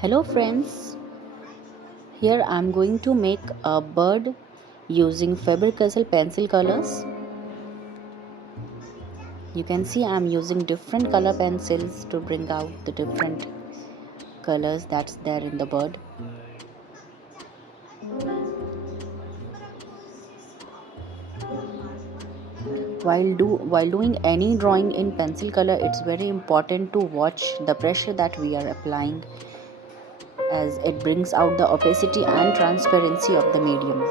Hello friends, here I am going to make a bird using faber pencil colors. You can see I am using different color pencils to bring out the different colors that's there in the bird. While doing any drawing in pencil color, it's very important to watch the pressure that we are applying, as it brings out the opacity and transparency of the medium.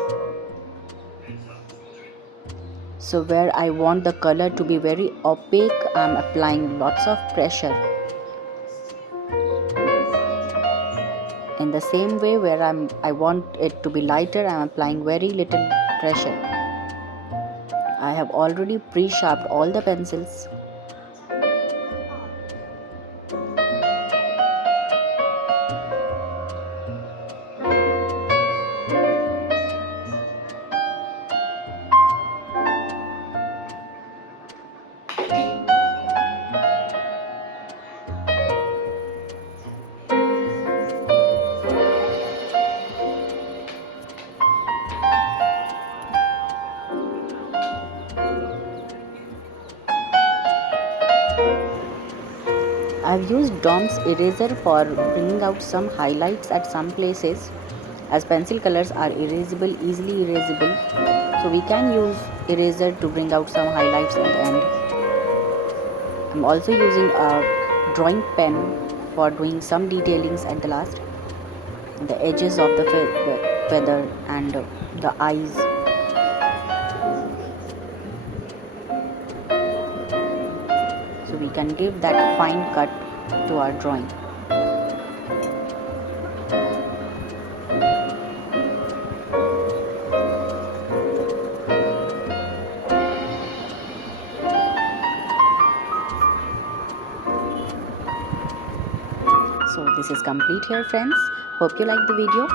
So where I want the color to be very opaque, I'm applying lots of pressure. In the same way, where I want it to be lighter, I'm applying very little pressure. I have already pre-sharpened all the pencils. I've used Dom's eraser for bringing out some highlights at some places, as pencil colors are erasable, easily erasable. So we can use eraser to bring out some highlights at the end. I'm also using a drawing pen for doing some detailings at the last, the edges of the feather and the eyes. So we can give that fine cut to our drawing. So this is complete here friends. Hope you like the video.